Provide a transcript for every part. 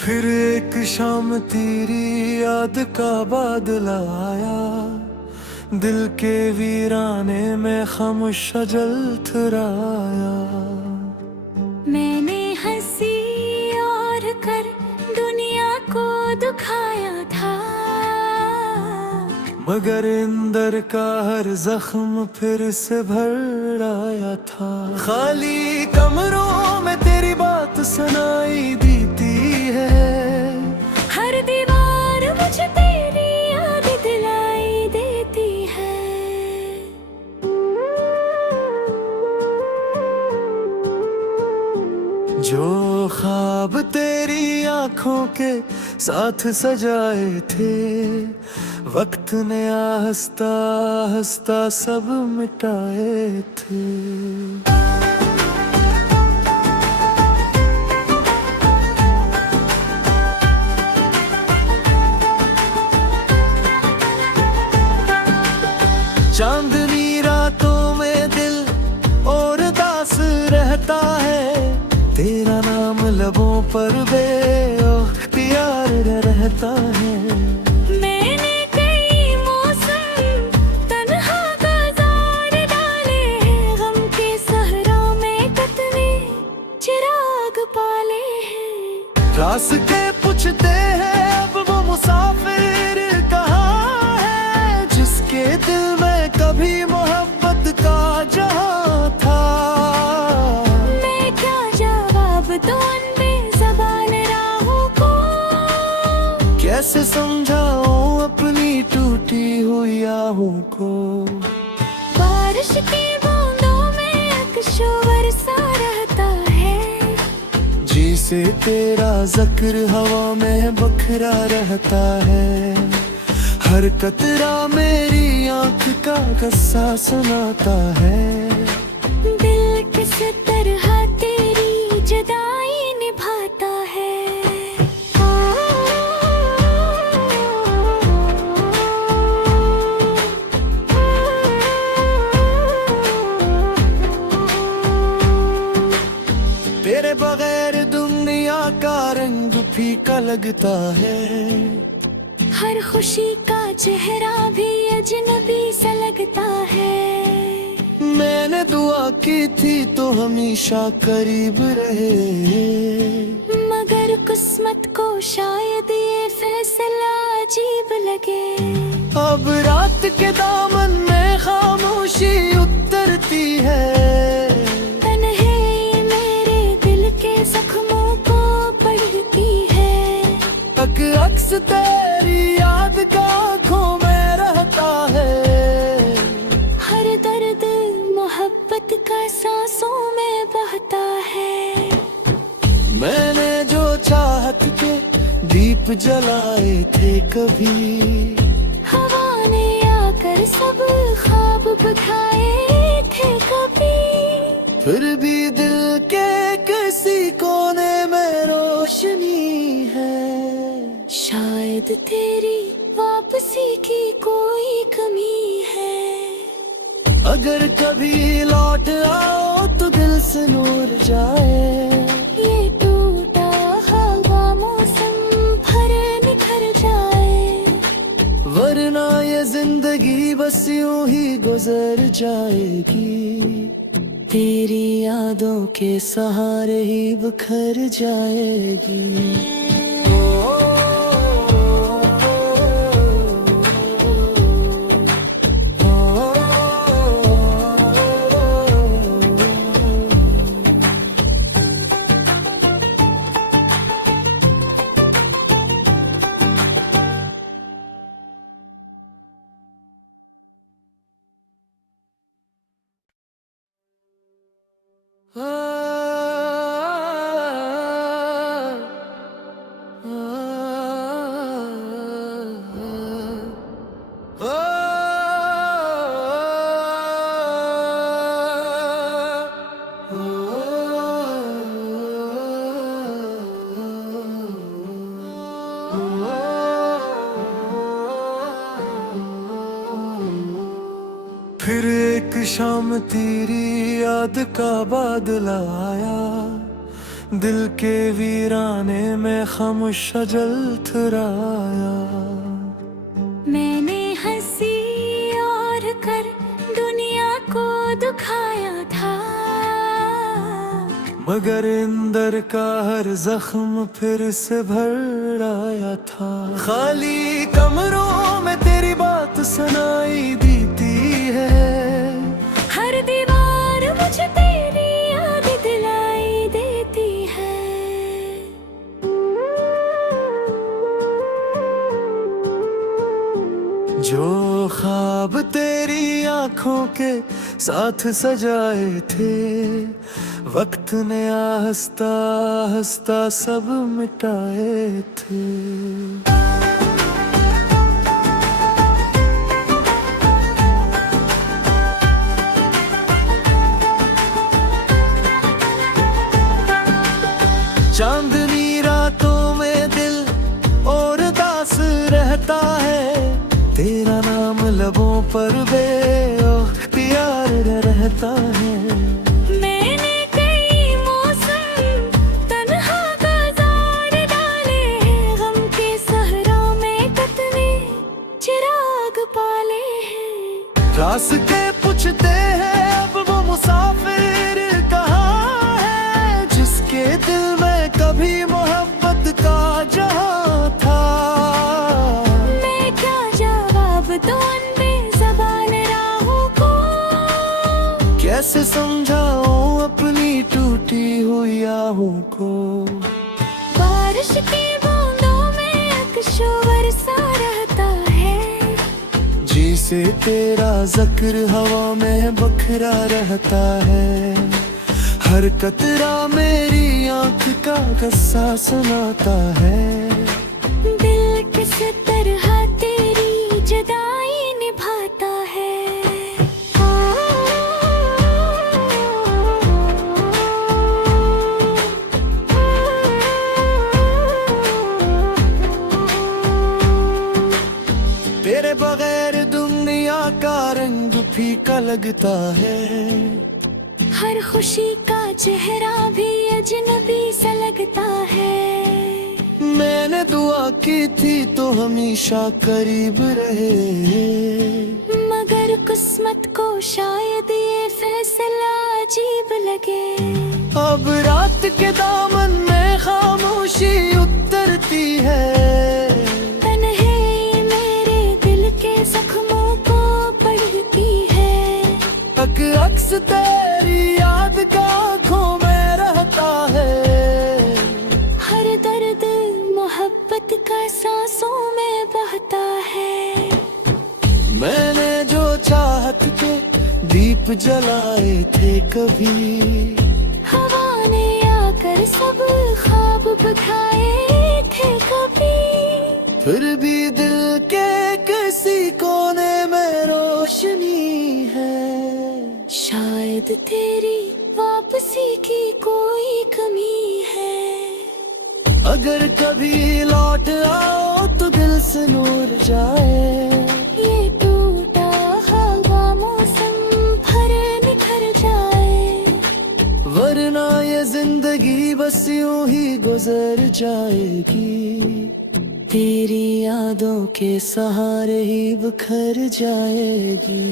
फिर एक शाम तेरी याद का बादल आया, दिल के वीराने में खामोश जल थराया। मैंने हंसी और कर दुनिया को दुखाया था, मगर अंदर का हर जख्म फिर से भर आया था। खाली कमरों में तेरी बात सुनाई देती है, हर दीवार मुझे तेरी याद दिलाई देती है। जो ख्वाब तेरी आंखों के साथ सजाए थे, वक्त ने आहिस्ता आहिस्ता सब मिटाए थे। चांदनी रातों में दिल और दास रहता है, तेरा नाम लबों पर बेअख्तियार रहता है। मैंने कई मौसम तन्हा गुजार डाले हैं, गम के सहरा में कितने चिराग पाले हैं। रास्ते पूछते हैं अब वो मुसाफिर कहाँ है, जिसके दिल में कभी मोहब्बत का जहां था। मैं क्या जवाब दूं बेज़बान राहों को, कैसे समझाऊं अपनी टूटी हुई आहों को। बारिश की बूंदों में अक्शो बरसा रहता है, जी से तेरा जिक्र हवा में बखरा रहता है। हर कतरा मेरी आंख का किस्सा सुनाता है। दिल किस तरह तेरी जुदाई निभाता है। तेरे बगैर दुनिया का रंग फीका लगता है, हर खुशी का चेहरा भी अजनबी सा लगता है। मैंने दुआ की थी तो हमेशा करीब रहे, मगर किस्मत को शायद ये फैसला अजीब लगे। अब रात के दामन में खामोशी उतरती है, तन्हाई मेरे दिल के जख्मों को पढ़ती है। अक्स तेरी याद का आँखों में रहता है। हर दर्द मोहब्बत का सांसों में बहता है। मैंने जो चाहत के दीप जलाए थे कभी, हवा ने आकर सब ख्वाब बुझाए थे कभी, फिर भी दिल के किसी कोने में रोशनी है। शायद तेरी वापसी की कोई कमी है। अगर कभी लौट आओ तो दिल से नूर जाए, ये टूटा हवा मौसम भर निखर जाए, वरना ये जिंदगी बस यूं ही गुजर जाएगी। तेरी यादों के सहारे ही बिखर जाएगी। फिर एक शाम तेरी याद का बादल आया, दिल के वीराने में खामोश जल थराया। मैंने हंसी और कर दुनिया को दुखाया था, मगर अंदर का हर जख्म फिर से भर आया था। खाली कमरों में तेरी बात सुनाई देती है, हर दीवार मुझे तेरी याद दिलाई देती है। जो ख्वाब तेरी आंखों के साथ सजाए थे, वक्त ने आहिस्ता आहिस्ता सब मिटाए थे। चांदनी रातों में दिल और दास रहता है, तेरा नाम लबों पर बेअख्तियार रहता है। मैंने कई मौसम तन्हा गुजार डाले हैं, गम के सहरा में कितने चिराग पाले हैं। रास्ते पूछते हैं अब वो मुसाफिर कहाँ है, जिसके दिल में कभी मोहब्बत का जहां था। मैं क्या जवाब दूं बेज़बान राहों को, कैसे समझाऊं अपनी टूटी हुई आहों को। बारिश की बूंदों में अक्शो बरसा रहता है, जी से तेरा जिक्र हवा में बखरा रहता है। हर कतरा मेरी आंख का किस्सा सुनाता है। दिल किस तरह तेरी जुदाई निभाता है। तेरे बगैर दुनिया का रंग फीका लगता है, हर खुशी का चेहरा भी अजनबी सा लगता है। मैंने दुआ की थी तो हमेशा करीब रहे, मगर किस्मत को शायद ये फैसला अजीब लगे। अब रात के दामन में खामोशी उतरती है, तन्हाई मेरे दिल के जख्मों को पढ़ती है। अक्स तेरी याद का आँखों में रहता है। हर दर्द मोहब्बत का सांसों में बहता है। मैंने जो चाहत के दीप जलाए थे कभी, हवा ने आकर सब ख्वाब बुझाए थे कभी, फिर भी दिल के किसी कोने में रोशनी है। शायद तेरी वापसी की कोई कमी है। अगर कभी लौट आओ तो दिल से नूर जाए, ये टूटा हवा मौसम भर निखर जाए, वरना ये जिंदगी बस यूं ही गुजर जाएगी। तेरी यादों के सहारे ही बिखर जाएगी।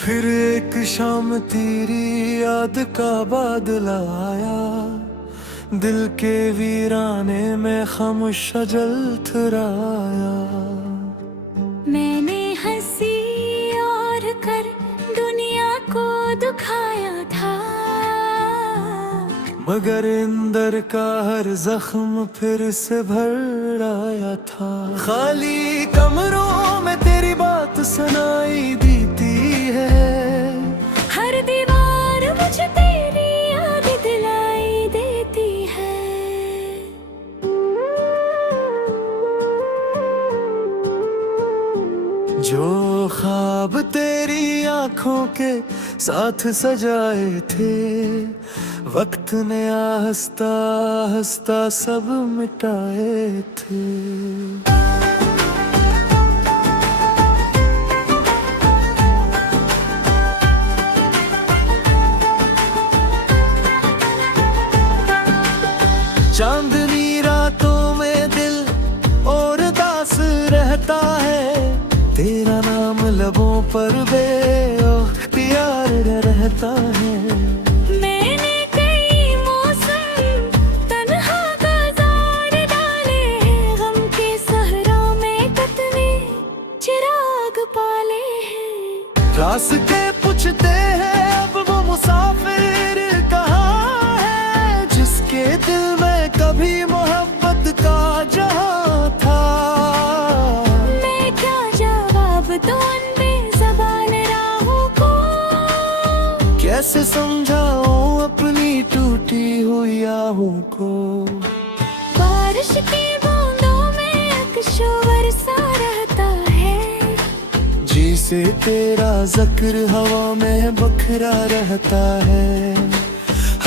फिर एक शाम तेरी याद का बादल आया, दिल के वीराने में खामोश जल थराया। मैंने हंसी और कर दुनिया को दुखाया था, मगर अंदर का हर जख्म फिर से भर आया था। खाली कमरों में तेरी बात सुनाई देती है, हर दीवार मुझे तेरी याद दिलाई देती है। जो ख्वाब तेरी आंखों के साथ सजाए थे, वक्त ने आहिस्ता आहिस्ता सब मिटाए थे। चांदनी रातों में दिल और दास रहता है, तेरा नाम लबों पर बेअख्तियार रहता है। मैंने कई मौसम तन्हा गुजार डाले हैं, गम के सहरा में कितने चिराग पाले हैं। रास्ते पूछते हैं अब वो मुसाफिर कहाँ है, जिसके दिल में कभी मोहब्बत का जहां था। मैं क्या जवाब दूं बेज़बान राहों को, कैसे समझाऊं अपनी टूटी हुई आहों को। बारिश की बूंदों में अक्सो बरसा रहता है, जी से तेरा जिक्र हवा में बखरा रहता है।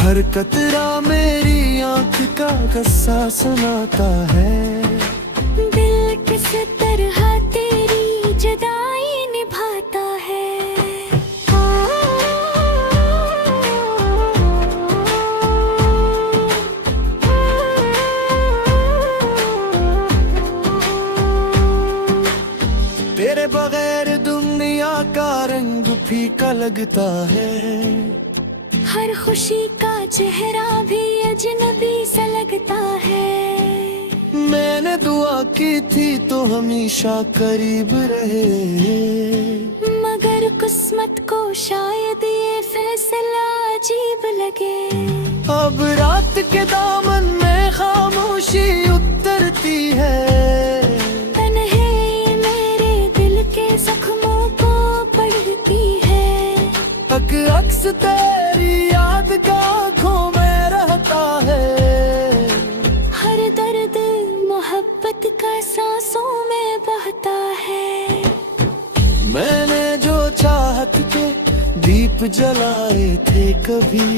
हर कतरा मेरी आंख का किस्सा सुनाता है। दिल किस तरह तेरी जुदाई निभाता है। तेरे बगैर दुनिया का रंग फीका लगता है, हर खुशी का चेहरा भी अजनबी सा लगता है। मैंने दुआ की थी तो हमेशा करीब रहे, मगर किस्मत को शायद ये फैसला अजीब लगे। अब रात के दामन में खामोशी उतरती है, तन्हाई मेरे दिल के जख्मों को पढ़ती है। अक्स तेरी याद का आँखों में रहता है। हर दर्द मोहब्बत का सांसों में बहता है। मैंने जो चाहत के दीप जलाए थे कभी,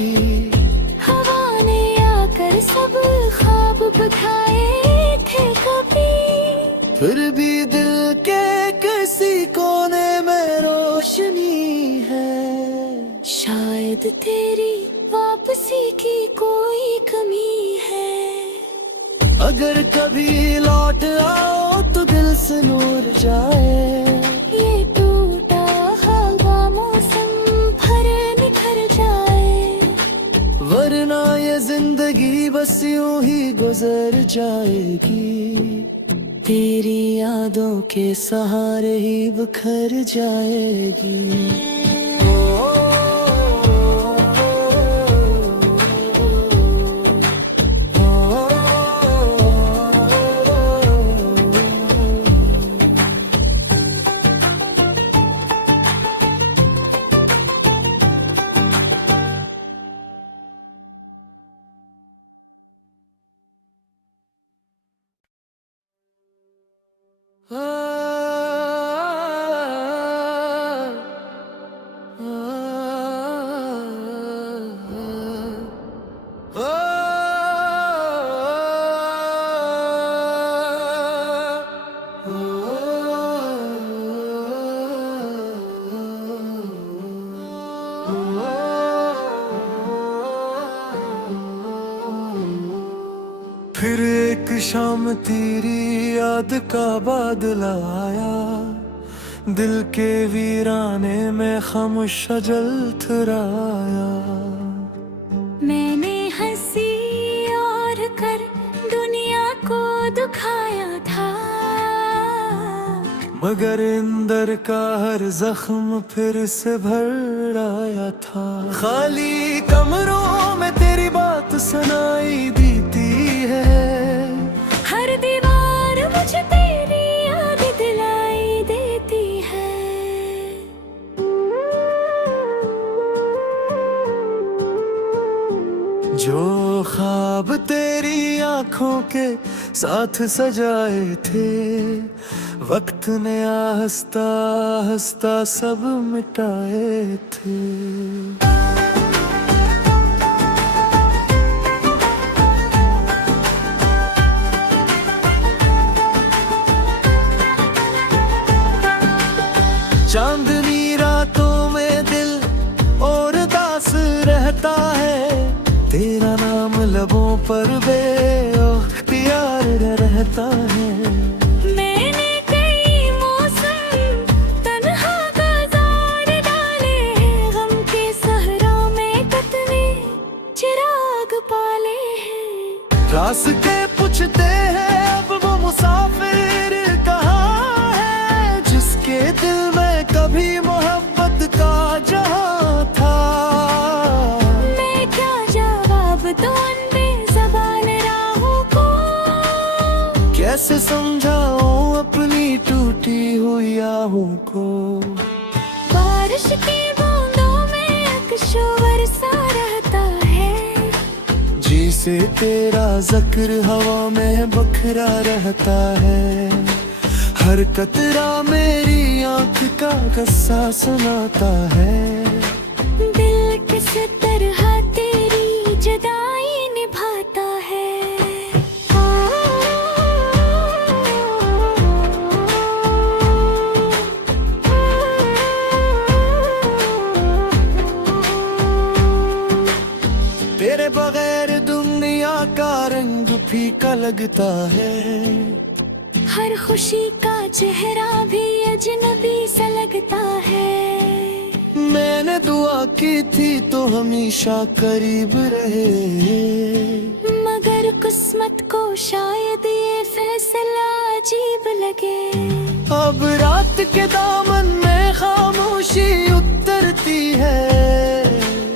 हवा ने आकर सब ख्वाब बुझाए थे कभी, फिर भी दिल के किसी कोने में रोशनी है। शायद तेरी वापसी की कोई कमी है। अगर कभी लौट आओ तो दिल से नूर जाए, ये टूटा हवा मौसम भर निखर जाए। वरना ये जिंदगी बस यूं ही गुजर जाएगी, तेरी यादों के सहारे ही बिखर जाएगी। फिर एक शाम तेरी याद का बादल आया, दिल के वीराने में खामोश जल थराया। मैंने हंसी और मगर अंदर का हर जख्म फिर से भर आया था। खाली कमरों में तेरी बात सुनाई देती है, हर दीवार मुझे तेरी याद दिलाई देती है। जो ख्वाब तेरी आंखों के साथ सजाए थे, वक्त ने आहिस्ता आहिस्ता सब मिटाए थे। चांदनी रातों में दिल और दास रहता है, तेरा नाम लबों पर बेअख्तियार रहता है। मैंने कई मौसम तन्हा गुजार डाले हैं, गम के सहरा में कितने चिराग पाले हैं। रास्ते पूछते हैं अब वो मुसाफिर कहाँ है, जिसके दिल में कभी मोहब्बत का जहां था। मैं क्या जवाब दूं बेज़बान राहों को, कैसे समझाऊं अपनी टूटी हुई आहों को। बारिश की बूंदों में अक्सो बरसा रहता है, जी से तेरा जिक्र हवा में बखरा रहता है। हर कतरा मेरी आंख का किस्सा सुनाता है। दिल किस तरह तेरी जुदाई निभाता है। तेरे बगैर दुनिया का रंग फीका लगता है, हर खुशी का चेहरा भी अजनबी सा लगता है। मैंने दुआ की थी तो हमेशा करीब रहे, मगर किस्मत को शायद ये फैसला अजीब लगे। अब रात के दामन में खामोशी उतरती है,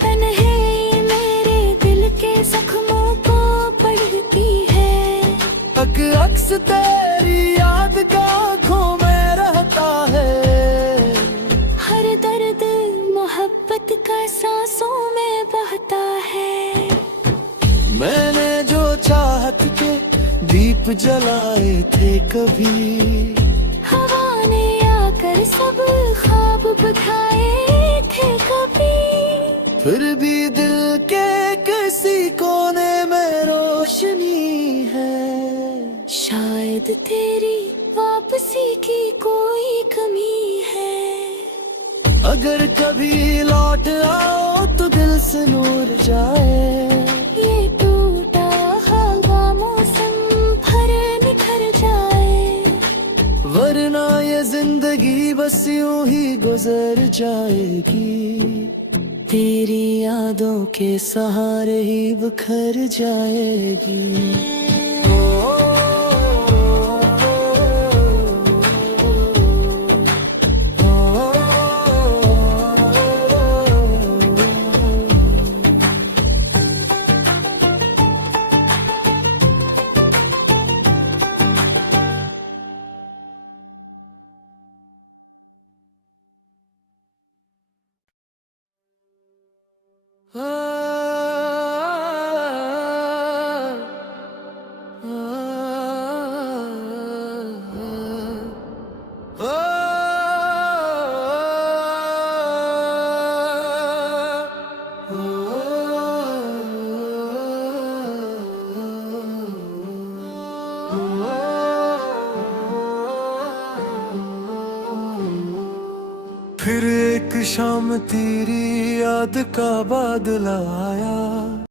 तन्हाई मेरे दिल के जख्मों को पढ़ती है। अक्स तेरी याद का आँखों में रहता है। हर दर्द मोहब्बत का सांसों में बहता है। मैंने जो चाहत के दीप जलाए थे कभी, हवा ने आकर सब ख्वाब बुझाए थे कभी। फिर भी दिल के किसी कोने में रोशनी है। शायद तेरी वापसी की कोई कमी है। अगर कभी लौट आओ तो दिल से नूर जाए, ये टूटा हवा मौसम भर निखर जाए। वरना ये जिंदगी बस यूं ही गुजर जाएगी, तेरी यादों के सहारे ही बिखर जाएगी। फिर एक शाम तेरी याद का बादल आया,